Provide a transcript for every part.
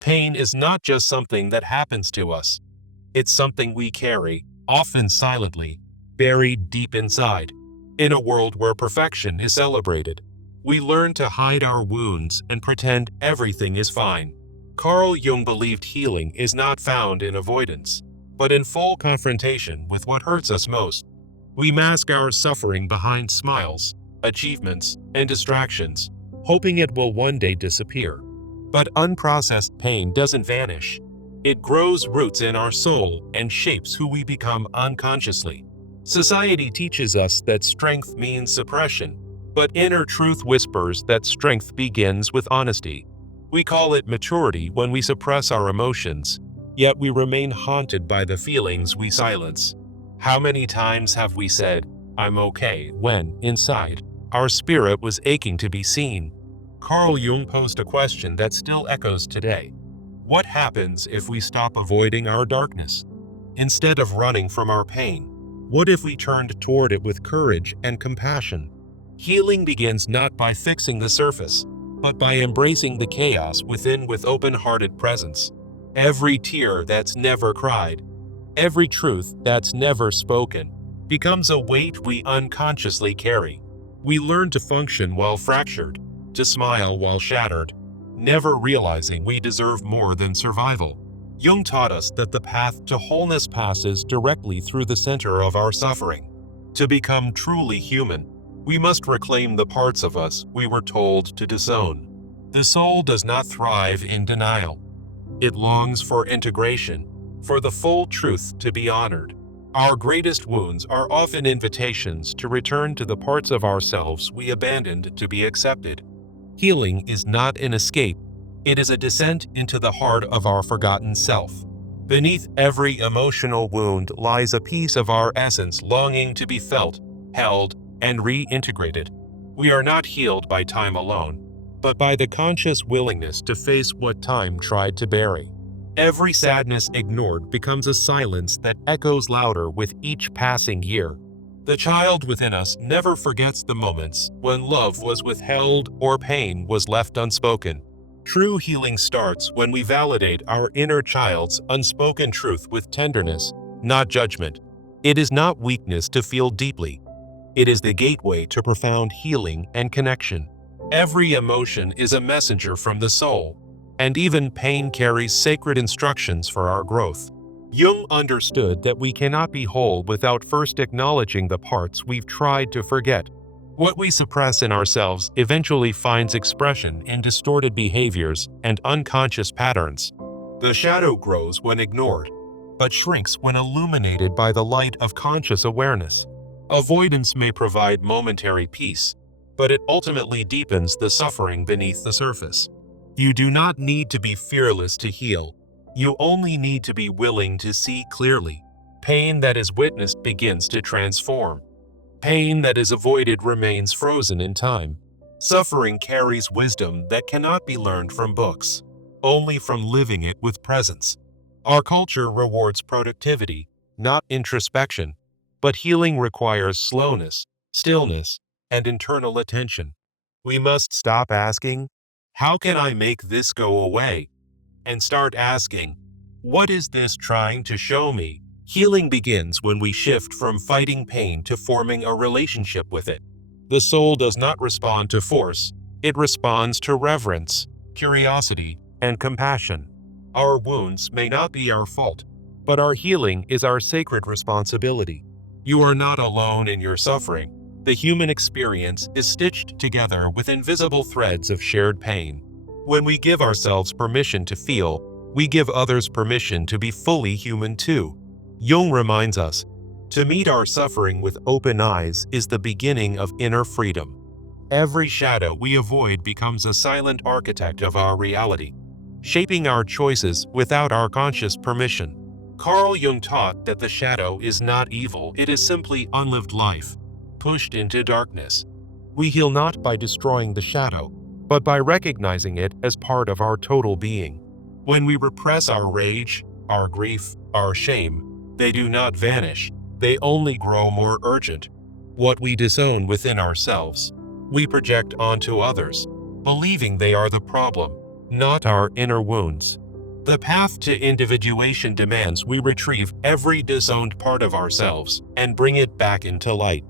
Pain is not just something that happens to us. It's something we carry, often silently, buried deep inside. In a world where perfection is celebrated, we learn to hide our wounds and pretend everything is fine. Carl Jung believed healing is not found in avoidance, but in full confrontation with what hurts us most. We mask our suffering behind smiles, achievements, and distractions, hoping it will one day disappear. But unprocessed pain doesn't vanish. It grows roots in our soul and shapes who we become unconsciously. Society teaches us that strength means suppression, but inner truth whispers that strength begins with honesty. We call it maturity when we suppress our emotions, yet we remain haunted by the feelings we silence. How many times have we said, "I'm okay," when, inside, our spirit was aching to be seen? Carl Jung posed a question that still echoes today. What happens if we stop avoiding our darkness? Instead of running from our pain, what if we turned toward it with courage and compassion? Healing begins not by fixing the surface, but by embracing the chaos within with open-hearted presence. Every tear that's never cried, every truth that's never spoken, becomes a weight we unconsciously carry. We learn to function while fractured, to smile while shattered, never realizing we deserve more than survival. Jung taught us that the path to wholeness passes directly through the center of our suffering. To become truly human, we must reclaim the parts of us we were told to disown. The soul does not thrive in denial. It longs for integration, for the full truth to be honored. Our greatest wounds are often invitations to return to the parts of ourselves we abandoned to be accepted. Healing is not an escape. It is a descent into the heart of our forgotten self. Beneath every emotional wound lies a piece of our essence longing to be felt, held, and reintegrated. We are not healed by time alone, but by the conscious willingness to face what time tried to bury. Every sadness ignored becomes a silence that echoes louder with each passing year. The child within us never forgets the moments when love was withheld or pain was left unspoken. True healing starts when we validate our inner child's unspoken truth with tenderness, not judgment. It is not weakness to feel deeply. It is the gateway to profound healing and connection. Every emotion is a messenger from the soul, and even pain carries sacred instructions for our growth. Jung understood that we cannot be whole without first acknowledging the parts we've tried to forget. What we suppress in ourselves eventually finds expression in distorted behaviors and unconscious patterns. The shadow grows when ignored, but shrinks when illuminated by the light of conscious awareness. Avoidance may provide momentary peace, but it ultimately deepens the suffering beneath the surface. You do not need to be fearless to heal. You only need to be willing to see clearly. Pain that is witnessed begins to transform. Pain that is avoided remains frozen in time. Suffering carries wisdom that cannot be learned from books, only from living it with presence. Our culture rewards productivity, not introspection, but healing requires slowness, stillness, and internal attention. We must stop asking, "How can I make this go away?" and start asking, "What is this trying to show me?" Healing begins when we shift from fighting pain to forming a relationship with it. The soul does not respond to force, it responds to reverence, curiosity, and compassion. Our wounds may not be our fault, but our healing is our sacred responsibility. You are not alone in your suffering. The human experience is stitched together with invisible threads of shared pain. When we give ourselves permission to feel, we give others permission to be fully human too. Jung reminds us, to meet our suffering with open eyes is the beginning of inner freedom. Every shadow we avoid becomes a silent architect of our reality, shaping our choices without our conscious permission. Carl Jung taught that the shadow is not evil, it is simply unlived life, pushed into darkness. We heal not by destroying the shadow, but by recognizing it as part of our total being. When we repress our rage, our grief, our shame, they do not vanish, they only grow more urgent. What we disown within ourselves, we project onto others, believing they are the problem, not our inner wounds. The path to individuation demands we retrieve every disowned part of ourselves and bring it back into light.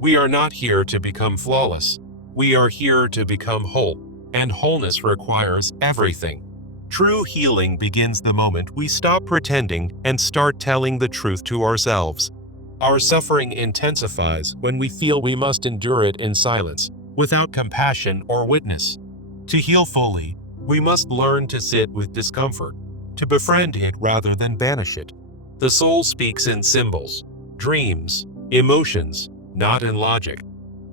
We are not here to become flawless. We are here to become whole, and wholeness requires everything. True healing begins the moment we stop pretending and start telling the truth to ourselves. Our suffering intensifies when we feel we must endure it in silence, without compassion or witness. To heal fully, we must learn to sit with discomfort, to befriend it rather than banish it. The soul speaks in symbols, dreams, emotions, not in logic,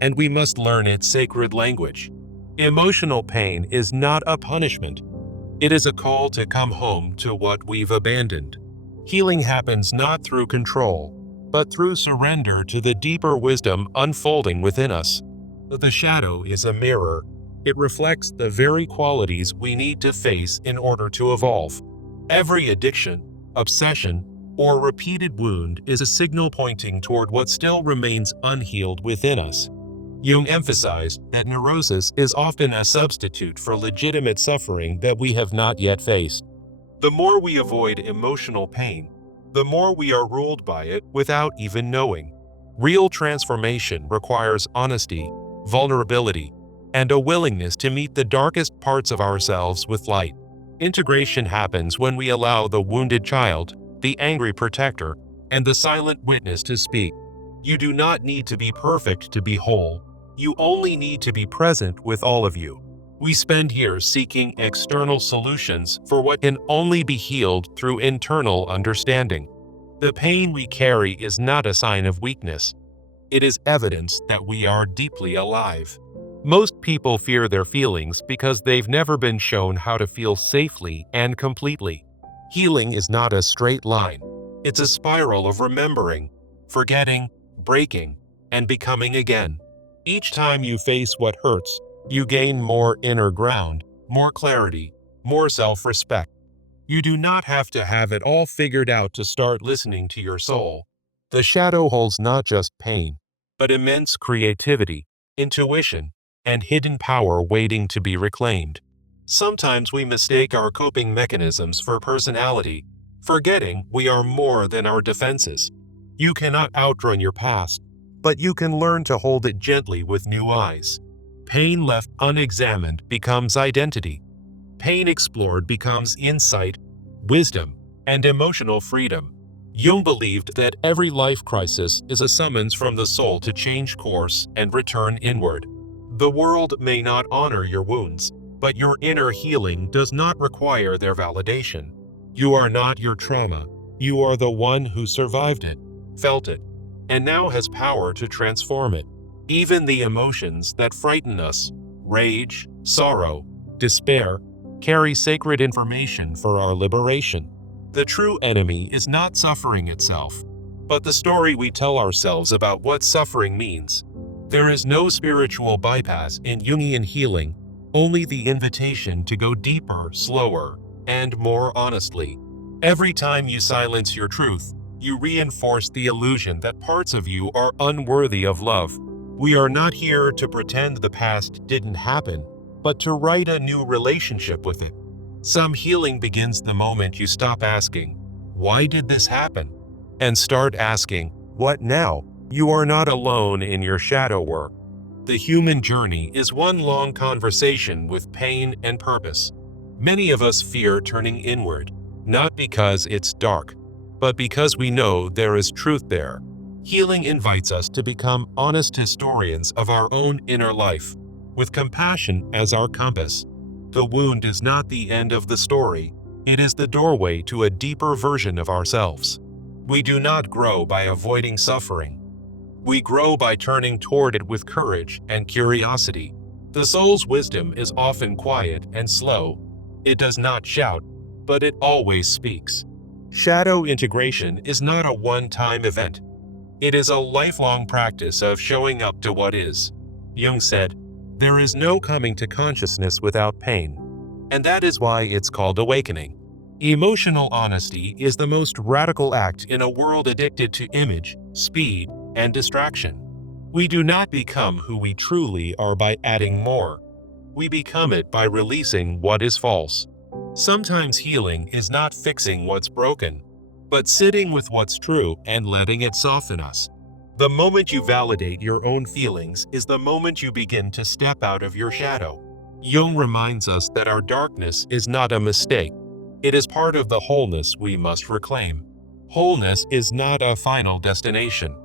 and we must learn its sacred language. Emotional pain is not a punishment. It is a call to come home to what we've abandoned. Healing happens not through control, but through surrender to the deeper wisdom unfolding within us. The shadow is a mirror. It reflects the very qualities we need to face in order to evolve. Every addiction, obsession, or repeated wound is a signal pointing toward what still remains unhealed within us. Jung emphasized that neurosis is often a substitute for legitimate suffering that we have not yet faced. The more we avoid emotional pain, the more we are ruled by it without even knowing. Real transformation requires honesty, vulnerability, and a willingness to meet the darkest parts of ourselves with light. Integration happens when we allow the wounded child, the angry protector, and the silent witness to speak. You do not need to be perfect to be whole. You only need to be present with all of you. We spend years seeking external solutions for what can only be healed through internal understanding. The pain we carry is not a sign of weakness. It is evidence that we are deeply alive. Most people fear their feelings because they've never been shown how to feel safely and completely. Healing is not a straight line. It's a spiral of remembering, forgetting, breaking, and becoming again. Each time you face what hurts, you gain more inner ground, more clarity, more self-respect. You do not have to have it all figured out to start listening to your soul. The shadow holds not just pain, but immense creativity, intuition, and hidden power waiting to be reclaimed. Sometimes we mistake our coping mechanisms for personality, forgetting we are more than our defenses. You cannot outrun your past, but you can learn to hold it gently with new eyes. Pain left unexamined becomes identity. Pain explored becomes insight, wisdom, and emotional freedom. Jung believed that every life crisis is a summons from the soul to change course and return inward. The world may not honor your wounds, but your inner healing does not require their validation. You are not your trauma. You are the one who survived it, felt it, and now has power to transform it. Even the emotions that frighten us, rage, sorrow, despair, carry sacred information for our liberation. The true enemy is not suffering itself, but the story we tell ourselves about what suffering means. There is no spiritual bypass in Jungian healing, only the invitation to go deeper, slower, and more honestly. Every time you silence your truth, you reinforce the illusion that parts of you are unworthy of love. We are not here to pretend the past didn't happen, but to write a new relationship with it. Some healing begins the moment you stop asking, "Why did this happen?" and start asking, "What now?" You are not alone in your shadow work. The human journey is one long conversation with pain and purpose. Many of us fear turning inward, not because it's dark, but because we know there is truth there. Healing invites us to become honest historians of our own inner life, with compassion as our compass. The wound is not the end of the story. It is the doorway to a deeper version of ourselves. We do not grow by avoiding suffering. We grow by turning toward it with courage and curiosity. The soul's wisdom is often quiet and slow. It does not shout, but it always speaks. Shadow integration is not a one-time event. It is a lifelong practice of showing up to what is. Jung said, "There is no coming to consciousness without pain." And that is why it's called awakening. Emotional honesty is the most radical act in a world addicted to image, speed, and distraction. We do not become who we truly are by adding more. We become it by releasing what is false. Sometimes healing is not fixing what's broken, but sitting with what's true and letting it soften us. The moment you validate your own feelings is the moment you begin to step out of your shadow. Jung reminds us that our darkness is not a mistake. It is part of the wholeness we must reclaim. Wholeness is not a final destination.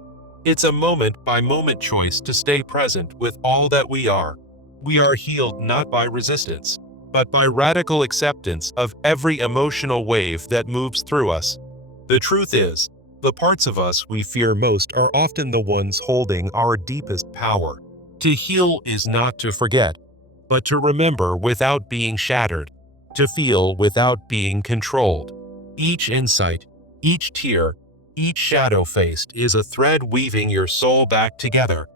It's a moment-by-moment choice to stay present with all that we are. We are healed not by resistance, but by radical acceptance of every emotional wave that moves through us. The truth is, the parts of us we fear most are often the ones holding our deepest power. To heal is not to forget, but to remember without being shattered, to feel without being controlled. Each insight, each tear, each shadow faced is a thread weaving your soul back together.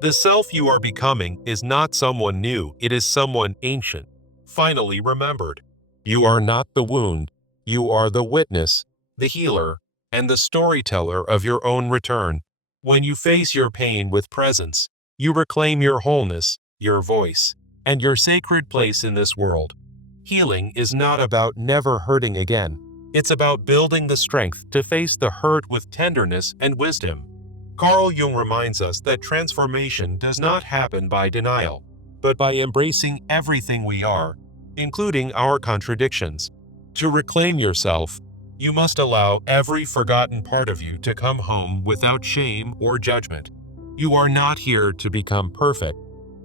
The self you are becoming is not someone new, it is someone ancient, finally remembered. You are not the wound, you are the witness, the healer, and the storyteller of your own return. When you face your pain with presence, you reclaim your wholeness, your voice, and your sacred place in this world. Healing is not about never hurting again. It's about building the strength to face the hurt with tenderness and wisdom. Carl Jung reminds us that transformation does not happen by denial, but by embracing everything we are, including our contradictions. To reclaim yourself, you must allow every forgotten part of you to come home without shame or judgment. You are not here to become perfect.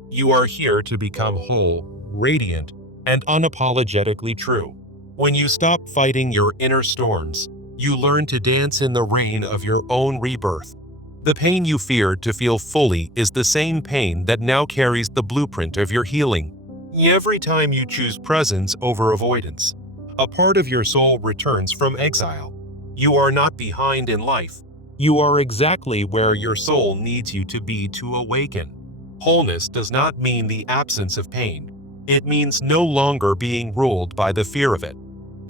You are here to become whole, radiant, and unapologetically true. When you stop fighting your inner storms, you learn to dance in the rain of your own rebirth. The pain you feared to feel fully is the same pain that now carries the blueprint of your healing. Every time you choose presence over avoidance, a part of your soul returns from exile. You are not behind in life. You are exactly where your soul needs you to be to awaken. Wholeness does not mean the absence of pain. It means no longer being ruled by the fear of it.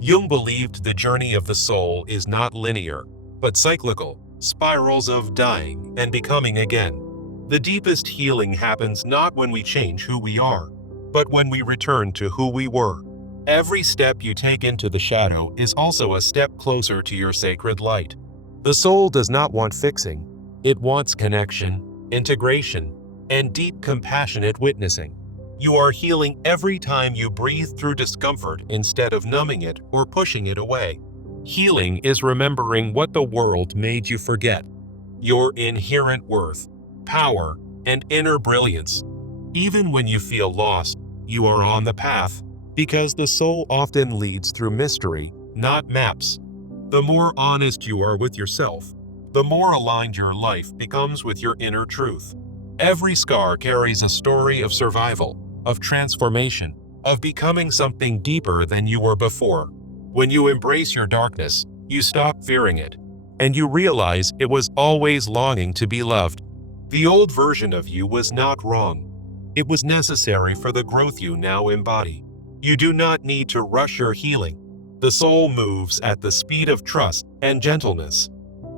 Jung believed the journey of the soul is not linear, but cyclical, spirals of dying and becoming again. The deepest healing happens not when we change who we are, but when we return to who we were. Every step you take into the shadow is also a step closer to your sacred light. The soul does not want fixing. It wants connection, integration, and deep compassionate witnessing. You are healing every time you breathe through discomfort instead of numbing it or pushing it away. Healing is remembering what the world made you forget: your inherent worth, power, and inner brilliance. Even when you feel lost, you are on the path, because the soul often leads through mystery, not maps. The more honest you are with yourself, the more aligned your life becomes with your inner truth. Every scar carries a story of survival, of transformation, of becoming something deeper than you were before. When you embrace your darkness, you stop fearing it, and you realize it was always longing to be loved. The old version of you was not wrong. It was necessary for the growth you now embody. You do not need to rush your healing. The soul moves at the speed of trust and gentleness.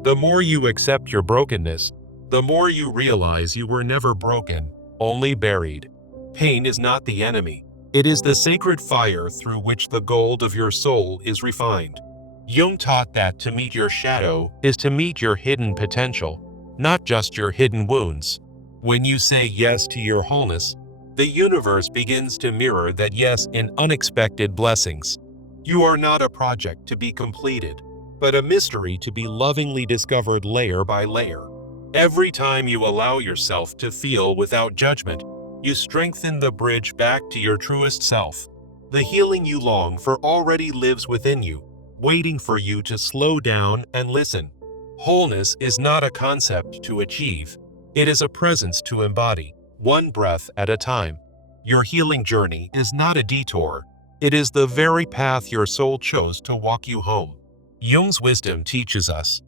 The more you accept your brokenness, the more you realize you were never broken, only buried. Pain is not the enemy. It is the sacred fire through which the gold of your soul is refined. Jung taught that to meet your shadow is to meet your hidden potential, not just your hidden wounds. When you say yes to your wholeness, the universe begins to mirror that yes in unexpected blessings. You are not a project to be completed, but a mystery to be lovingly discovered layer by layer. Every time you allow yourself to feel without judgment, you strengthen the bridge back to your truest self. The healing you long for already lives within you, waiting for you to slow down and listen. Wholeness is not a concept to achieve. It is a presence to embody, one breath at a time. Your healing journey is not a detour. It is the very path your soul chose to walk you home. Jung's wisdom teaches us,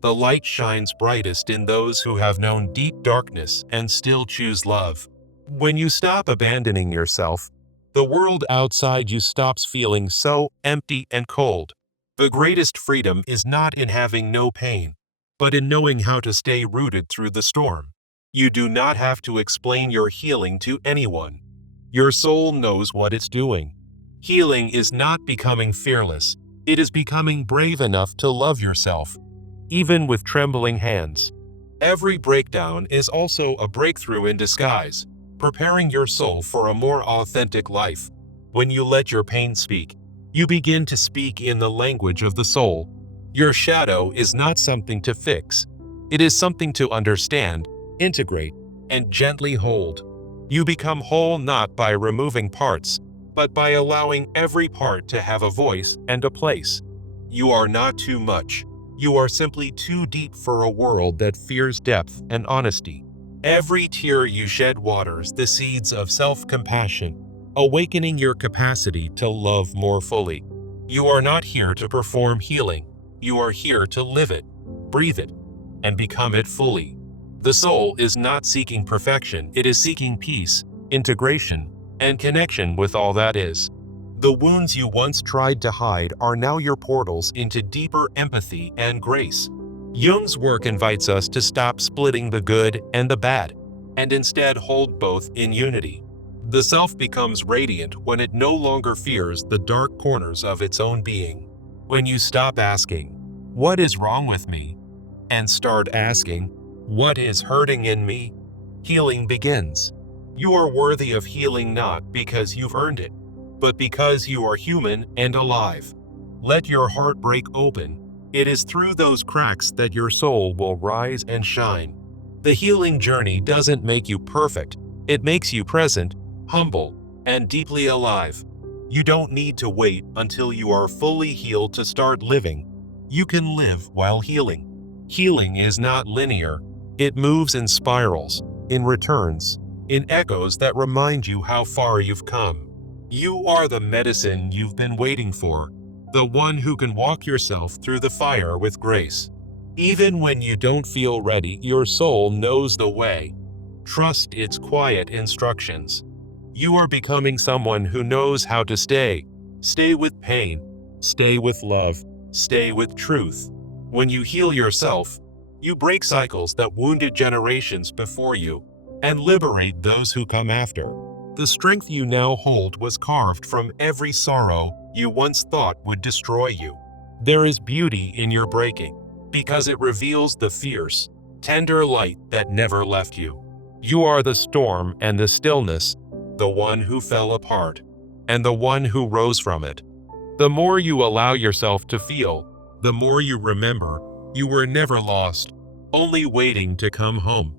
the light shines brightest in those who have known deep darkness and still choose love. When you stop abandoning yourself, the world outside you stops feeling so empty and cold. The greatest freedom is not in having no pain, but in knowing how to stay rooted through the storm. You do not have to explain your healing to anyone. Your soul knows what it's doing. Healing is not becoming fearless. It is becoming brave enough to love yourself, even with trembling hands. Every breakdown is also a breakthrough in disguise, preparing your soul for a more authentic life. When you let your pain speak, you begin to speak in the language of the soul. Your shadow is not something to fix. It is something to understand, integrate, and gently hold. You become whole not by removing parts, but by allowing every part to have a voice and a place. You are not too much. You are simply too deep for a world that fears depth and honesty. Every tear you shed waters the seeds of self-compassion, awakening your capacity to love more fully. You are not here to perform healing. You are here to live it, breathe it, and become it fully. The soul is not seeking perfection, it is seeking peace, integration, and connection with all that is. The wounds you once tried to hide are now your portals into deeper empathy and grace. Jung's work invites us to stop splitting the good and the bad, and instead hold both in unity. The self becomes radiant when it no longer fears the dark corners of its own being. When you stop asking, "What is wrong with me?" and start asking, "What is hurting in me?" healing begins. You are worthy of healing not because you've earned it, but because you are human and alive. Let your heart break open. It is through those cracks that your soul will rise and shine. The healing journey doesn't make you perfect. It makes you present, humble, and deeply alive. You don't need to wait until you are fully healed to start living. You can live while healing. Healing is not linear. It moves in spirals, in returns, in echoes that remind you how far you've come. You are the medicine you've been waiting for, the one who can walk yourself through the fire with grace. Even when you don't feel ready, your soul knows the way. Trust its quiet instructions. You are becoming someone who knows how to stay. Stay with pain. Stay with love. Stay with truth. When you heal yourself, you break cycles that wounded generations before you and liberate those who come after. The strength you now hold was carved from every sorrow you once thought would destroy you. There is beauty in your breaking, because it reveals the fierce, tender light that never left you. You are the storm and the stillness, the one who fell apart, and the one who rose from it. The more you allow yourself to feel, the more you remember you were never lost, only waiting to come home.